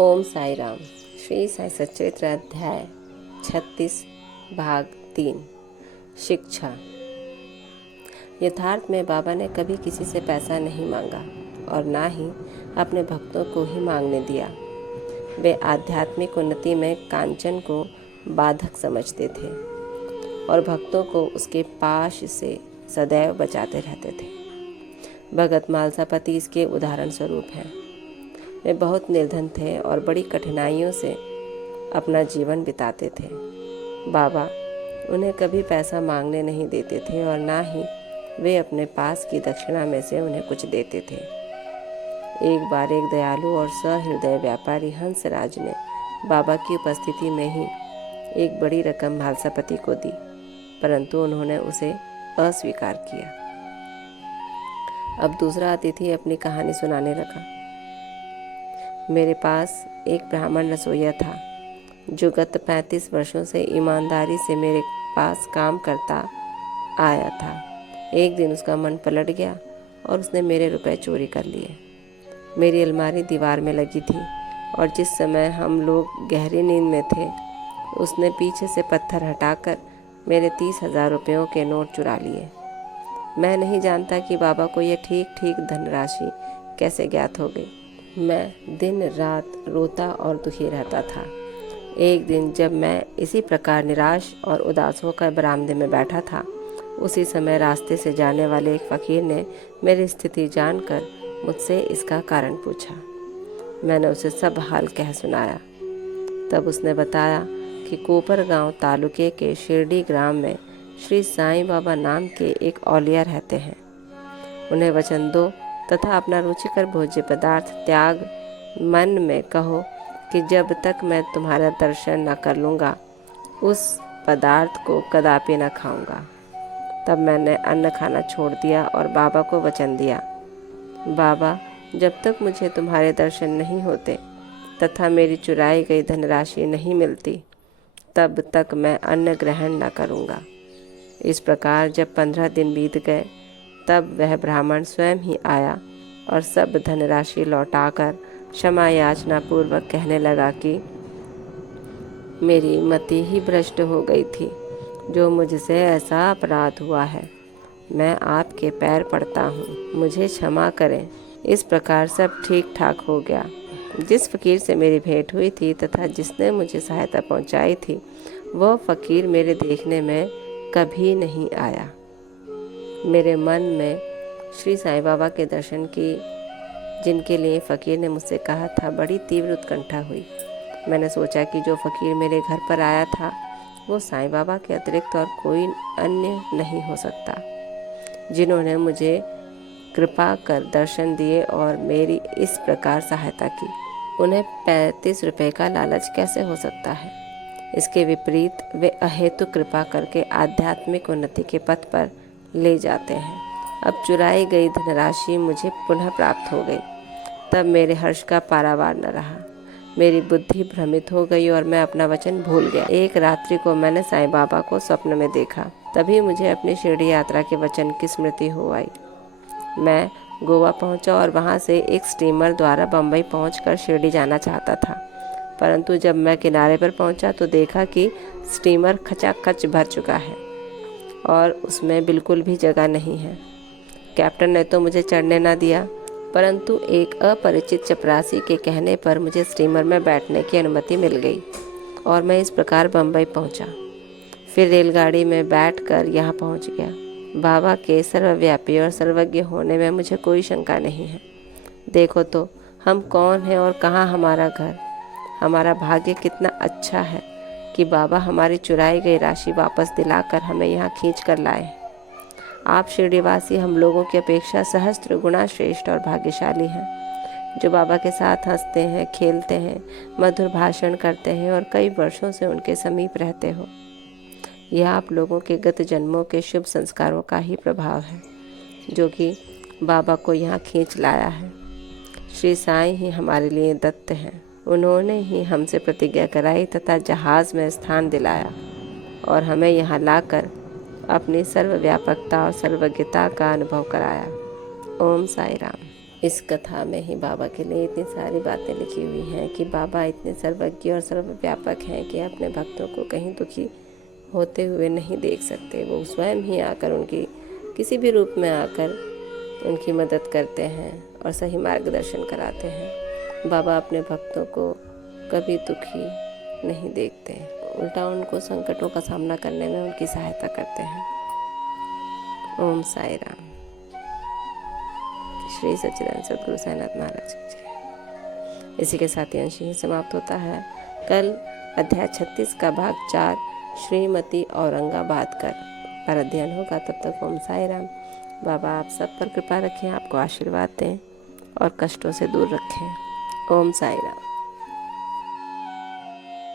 ओम साई राम। श्री साई सच्चरित्र अध्याय 36 भाग 3 शिक्षा। यथार्थ में बाबा ने कभी किसी से पैसा नहीं मांगा और ना ही अपने भक्तों को ही मांगने दिया। वे आध्यात्मिक उन्नति में कांचन को बाधक समझते थे और भक्तों को उसके पाश से सदैव बचाते रहते थे। भगत मालसापति इसके उदाहरण स्वरूप हैं। वे बहुत निर्धन थे और बड़ी कठिनाइयों से अपना जीवन बिताते थे। बाबा उन्हें कभी पैसा मांगने नहीं देते थे और ना ही वे अपने पास की दक्षिणा में से उन्हें कुछ देते थे। एक बार एक दयालु और सहृदय व्यापारी हंसराज ने बाबा की उपस्थिति में ही एक बड़ी रकम मालसापति को दी, परंतु उन्होंने उसे अस्वीकार किया। अब दूसरा अतिथि अपनी कहानी सुनाने लगा। मेरे पास एक ब्राह्मण रसोइया था जो गत 35 वर्षों से ईमानदारी से मेरे पास काम करता आया था। एक दिन उसका मन पलट गया और उसने मेरे रुपए चोरी कर लिए। मेरी अलमारी दीवार में लगी थी और जिस समय हम लोग गहरी नींद में थे, उसने पीछे से पत्थर हटाकर मेरे 30,000 रुपयों के नोट चुरा लिए। मैं नहीं जानता कि बाबा को यह ठीक ठीक धनराशि कैसे ज्ञात हो गई। मैं दिन रात रोता और दुखी रहता था। एक दिन जब मैं इसी प्रकार निराश और उदास होकर बरामदे में बैठा था, उसी समय रास्ते से जाने वाले एक फ़कीर ने मेरी स्थिति जानकर मुझसे इसका कारण पूछा। मैंने उसे सब हाल कह सुनाया। तब उसने बताया कि कोपर गांव तालुके के शिरडी ग्राम में श्री साईं बाबा नाम के एक औलिया रहते हैं। उन्हें वचन दो तथा अपना रुचिकर भोज्य पदार्थ त्याग मन में कहो कि जब तक मैं तुम्हारा दर्शन न कर लूँगा उस पदार्थ को कदापि न खाऊंगा। तब मैंने अन्न खाना छोड़ दिया और बाबा को वचन दिया, बाबा जब तक मुझे तुम्हारे दर्शन नहीं होते तथा मेरी चुराई गई धनराशि नहीं मिलती, तब तक मैं अन्न ग्रहण न करूँगा। इस प्रकार जब 15 दिन बीत गए, तब वह ब्राह्मण स्वयं ही आया और सब धनराशि लौटाकर क्षमा याचना पूर्वक कहने लगा कि मेरी मति ही भ्रष्ट हो गई थी, जो मुझसे ऐसा अपराध हुआ है। मैं आपके पैर पड़ता हूँ, मुझे क्षमा करें। इस प्रकार सब ठीक ठाक हो गया। जिस फ़कीर से मेरी भेंट हुई थी तथा जिसने मुझे सहायता पहुँचाई थी, वह फ़कीर मेरे देखने में कभी नहीं आया। मेरे मन में श्री साईं बाबा के दर्शन की, जिनके लिए फ़कीर ने मुझसे कहा था, बड़ी तीव्र उत्कंठा हुई। मैंने सोचा कि जो फ़कीर मेरे घर पर आया था वो साईं बाबा के अतिरिक्त और कोई अन्य नहीं हो सकता, जिन्होंने मुझे कृपा कर दर्शन दिए और मेरी इस प्रकार सहायता की। उन्हें 35 रुपये का लालच कैसे हो सकता है? इसके विपरीत वे अहेतु कृपा करके आध्यात्मिक उन्नति के पथ पर ले जाते हैं। अब चुराई गई धनराशि मुझे पुनः प्राप्त हो गई। तब मेरे हर्ष का पारावार न रहा। मेरी बुद्धि भ्रमित हो गई और मैं अपना वचन भूल गया। एक रात्रि को मैंने साईं बाबा को स्वप्न में देखा। तभी मुझे अपनी शिरडी यात्रा के वचन की स्मृति हो आई। मैं गोवा पहुंचा और वहां से एक स्टीमर द्वारा बम्बई पहुंचकर शिरडी जाना चाहता था, परंतु जब मैं किनारे पर पहुंचा तो देखा कि स्टीमर खचाखच भर चुका है और उसमें बिल्कुल भी जगह नहीं है। कैप्टन ने तो मुझे चढ़ने ना दिया, परंतु एक अपरिचित चपरासी के कहने पर मुझे स्टीमर में बैठने की अनुमति मिल गई और मैं इस प्रकार बम्बई पहुंचा। फिर रेलगाड़ी में बैठकर यहाँ पहुंच गया। बाबा के सर्वव्यापी और सर्वज्ञ होने में मुझे कोई शंका नहीं है। देखो तो हम कौन हैं और कहाँ हमारा घर। हमारा भाग्य कितना अच्छा है कि बाबा हमारी चुराई गई राशि वापस दिलाकर हमें यहाँ खींच कर लाए। आप शिरडीवासी हम लोगों की अपेक्षा सहस्त्र गुना श्रेष्ठ और भाग्यशाली हैं, जो बाबा के साथ हंसते हैं, खेलते हैं, मधुर भाषण करते हैं और कई वर्षों से उनके समीप रहते हो। यह आप लोगों के गत जन्मों के शुभ संस्कारों का ही प्रभाव है, जो कि बाबा को यहाँ खींच लाया है। श्री साईं ही हमारे लिए दत्त हैं। उन्होंने ही हमसे प्रतिज्ञा कराई तथा जहाज़ में स्थान दिलाया और हमें यहाँ लाकर अपनी सर्वव्यापकता और सर्वज्ञता का अनुभव कराया। ओम साई राम। इस कथा में ही बाबा के लिए इतनी सारी बातें लिखी हुई हैं कि बाबा इतने सर्वज्ञ और सर्वव्यापक हैं कि अपने भक्तों को कहीं दुखी होते हुए नहीं देख सकते। वो स्वयं ही आकर उनकी किसी भी रूप में आकर उनकी मदद करते हैं और सही मार्गदर्शन कराते हैं। बाबा अपने भक्तों को कभी दुखी नहीं देखते, उल्टा उनको संकटों का सामना करने में उनकी सहायता करते हैं। ओम साई राम। श्री सच्चिदानंद सद्गुरु साईनाथ महाराज की जय। इसी के साथ ही अंश यहीं समाप्त होता है। कल अध्याय 36 का भाग 4 श्रीमती औरंगाबाद पर अध्ययन होगा। तब तक ओम साई राम। बाबा आप सब पर कृपा रखें, आपको आशीर्वाद दें और कष्टों से दूर रखें। ओम साई राम।